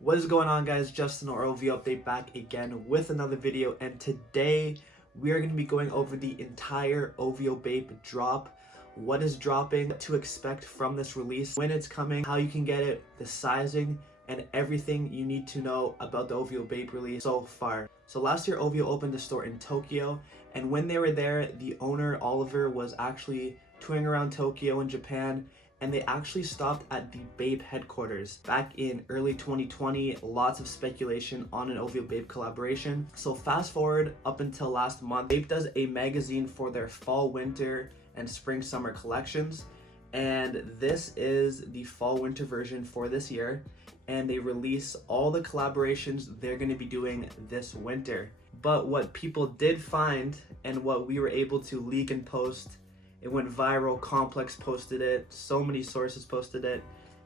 What is going on, guys? Justin or OVO Update back again with another video, and today we are going to be going over the entire OVO Vape drop, what is dropping, what to expect from this release, when it's coming, how you can get it, the sizing, and everything you need to know about the OVO Vape release so far. So last year OVO opened a store in Tokyo, and when they were there, the owner Oliver was actually touring around Tokyo and Japan, and they actually stopped at the BAPE headquarters. Back in early 2020, lots of speculation on an OVO Vape collaboration. So fast forward up until last month, BAPE does a magazine for their fall, winter, and spring, summer collections. And this is the fall, winter version for this year. And they release all the collaborations they're gonna be doing this winter. But what people did find, and what we were able to leak and post, it went viral, Complex posted it, so many sources posted it,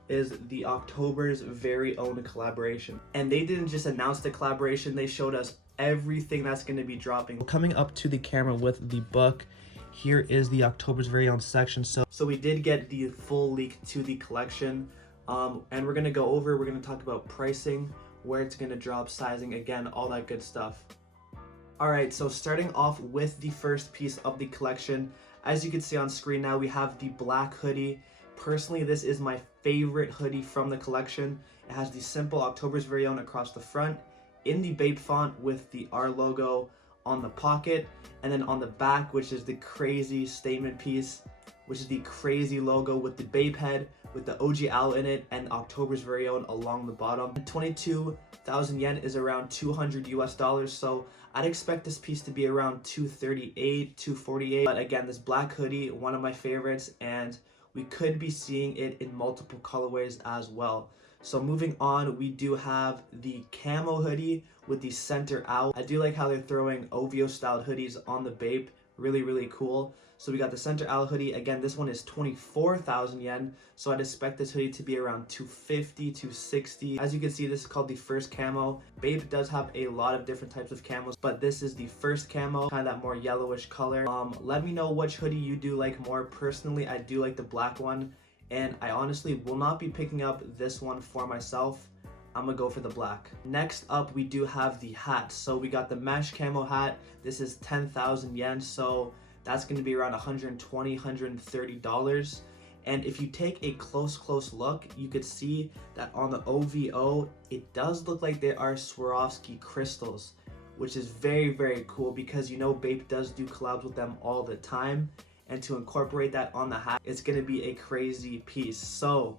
is the October's very own collaboration. And they didn't just announce the collaboration, they showed us everything that's going to be dropping. Coming up to the camera with the book, here is the October's very own section. So we did get the full leak to the collection, and we're going to go over, we're going to talk about pricing, where it's going to drop, sizing, again, all that good stuff. Alright, so starting off with the first piece of the collection, as you can see on screen now, we have the black hoodie. Personally, this is my favorite hoodie from the collection. It has the simple October's very own across the front, in the BAPE font with the R logo on the pocket, and then on the back, which is the crazy statement piece, which is the crazy logo with the BAPE head, with the OG owl in it, and October's very own along the bottom. 22,000 yen is around $200 US, so I'd expect this piece to be around 238, 248. But again, this black hoodie, one of my favorites, and we could be seeing it in multiple colorways as well. So moving on, we do have the camo hoodie with the center owl. I do like how they're throwing OVO styled hoodies on the BAPE. Really cool. So we got the center owl hoodie. Again, this one is 24,000 yen. So I'd expect this hoodie to be around 250, 260. As you can see, this is called the first camo. BAPE does have a lot of different types of camos, but this is the first camo, kind of that more yellowish color. Let me know which hoodie you do like more. Personally, I do like the black one, and I honestly will not be picking up this one for myself. I'm gonna go for the black. Next up, we do have the hat. So we got the mesh camo hat. This is 10,000 yen, so that's gonna be around $120, $130. And if you take a close look, you could see that on the OVO, it does look like there are Swarovski crystals, which is very cool, because you know BAPE does do collabs with them all the time. And to incorporate that on the hat, it's gonna be a crazy piece. So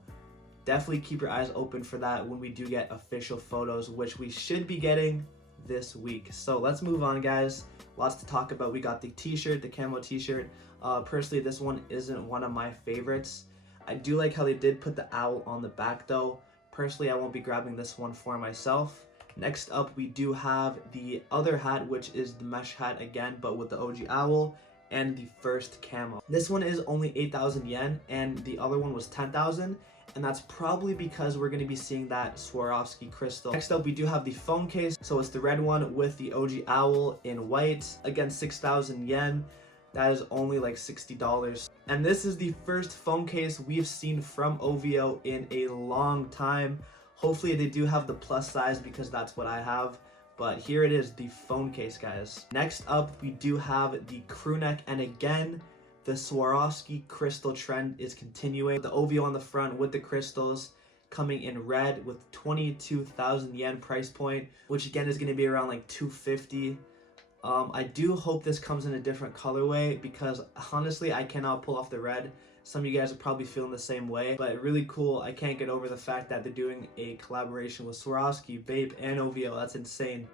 definitely keep your eyes open for that when we do get official photos, which we should be getting this week. So let's move on, guys. Lots to talk about. We got the t-shirt, the camo t-shirt. Personally, this one isn't one of my favorites. I do like how they did put the owl on the back though. Personally, I won't be grabbing this one for myself. Next up, we do have the other hat, which is the mesh hat again, but with the OG owl and the first camo. This one is only 8,000 yen, and the other one was 10,000. And that's probably because we're going to be seeing that Swarovski crystal. Next up, we do have the phone case. So it's the red one with the OG owl in white. Again, 6,000 yen. That is only like $60. And this is the first phone case we've seen from OVO in a long time. Hopefully they do have the plus size, because that's what I have. But here it is, the phone case, guys. Next up, we do have the crew neck. And again, the Swarovski crystal trend is continuing. The OVO on the front with the crystals, coming in red with 22,000 yen price point, which again is going to be around like 250. I do hope this comes in a different colorway, because honestly I cannot pull off the red. Some of you guys are probably feeling the same way, but really cool. I can't get over the fact that they're doing a collaboration with Swarovski, BAPE, and OVO. That's insane.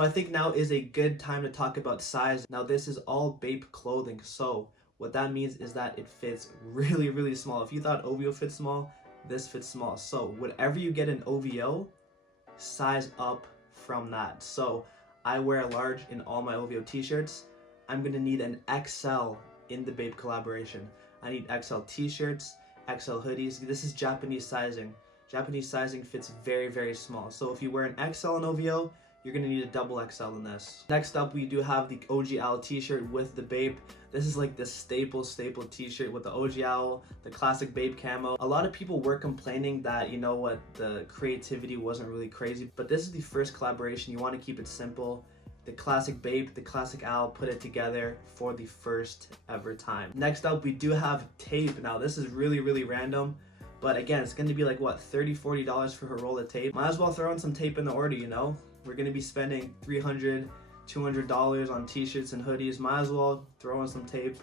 I think now is a good time to talk about size. Now this is all BAPE clothing, so what that means is that it fits really small. If you thought OVO fits small, this fits small. So whatever you get in OVO, size up from that. So I wear a large in all my OVO t-shirts. I'm gonna need an XL in the BAPE collaboration. I need XL t-shirts, XL hoodies. This is Japanese sizing. Japanese sizing fits very small. So if you wear an XL in OVO, you're gonna need a double XL in this. Next up, we do have the OG Owl t-shirt with the BAPE. This is like the staple t-shirt with the OG Owl, the classic BAPE camo. A lot of people were complaining that, you know what, the creativity wasn't really crazy, but this is the first collaboration. You want to keep it simple. The classic BAPE, the classic Owl, put it together for the first ever time. Next up, we do have tape. Now this is really random, but again, it's going to be like what, $30-$40 for a roll of tape. Might as well throw in some tape in the order, you know. We're going to be spending $300-$200 on t-shirts and hoodies. Might as well throw in some tape.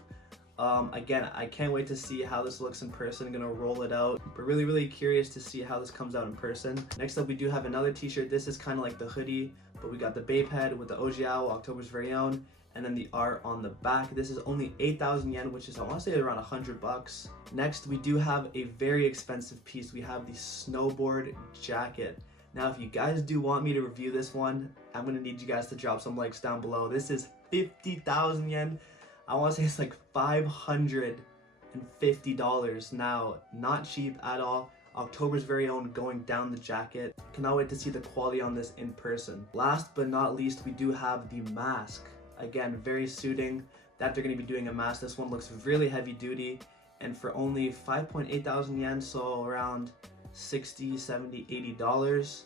Again, I can't wait to see how this looks in person. I'm gonna roll it out, but really curious to see how this comes out in person. Next up, we do have another t-shirt. This is kind of like the hoodie, but we got the BAPE head with the OG Owl, October's very own, and then the art on the back. This is only 8,000 yen, which is, I want to say, around 100 bucks. Next, we do have a very expensive piece. We have the snowboard jacket. Now, if you guys do want me to review this one, I'm gonna need you guys to drop some likes down below. This is 50,000 yen. I want to say it's like $550 now. Not cheap at all. October's very own, going down the jacket. Cannot wait to see the quality on this in person. Last but not least, we do have the mask. Again, very suiting that they're going to be doing a mask. This one looks really heavy duty, and for only 5.8 thousand yen, so around $60, $70, $80.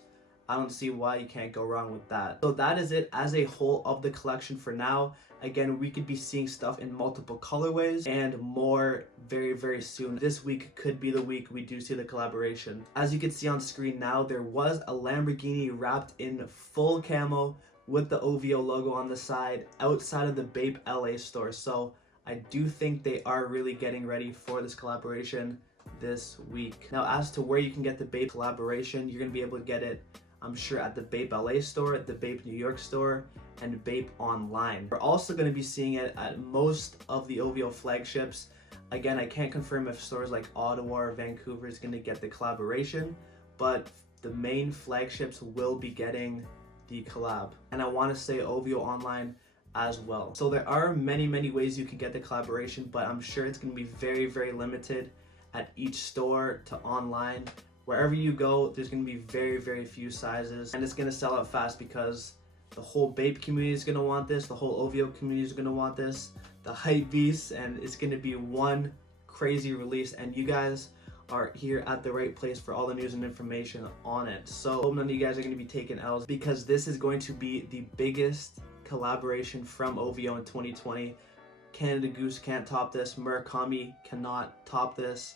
I don't see why you can't go wrong with that. So that is it as a whole of the collection for now. Again, we could be seeing stuff in multiple colorways and more very soon. This week could be the week we do see the collaboration. As you can see on screen now, there was a Lamborghini wrapped in full camo with the OVO logo on the side outside of the BAPE LA store. So I do think they are really getting ready for this collaboration this week. Now, as to where you can get the BAPE collaboration, you're going to be able to get it, I'm sure, at the BAPE LA store, at the BAPE New York store, and BAPE online. We're also going to be seeing it at most of the OVO flagships. Again, I can't confirm if stores like Ottawa or Vancouver is going to get the collaboration, but the main flagships will be getting the collab. And I want to say OVO online as well. So there are many ways you can get the collaboration, but I'm sure it's going to be very limited at each store to online. Wherever you go, there's going to be very few sizes, and it's going to sell out fast because the whole BAPE community is going to want this, the whole OVO community is going to want this, the hype beasts, and it's going to be one crazy release, and you guys are here at the right place for all the news and information on it. So I hope none of you guys are going to be taking L's, because this is going to be the biggest collaboration from OVO in 2020. Canada Goose can't top this. Murakami cannot top this.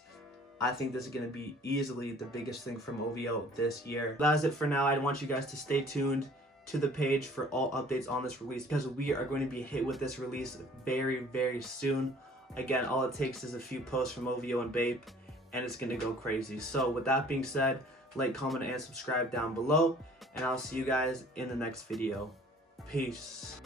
I think this is going to be easily the biggest thing from OVO this year. That is it for now. I want you guys to stay tuned to the page for all updates on this release, because we are going to be hit with this release very soon. Again, all it takes is a few posts from OVO and BAPE, and it's going to go crazy. So with that being said, like, comment, and subscribe down below, and I'll see you guys in the next video. Peace.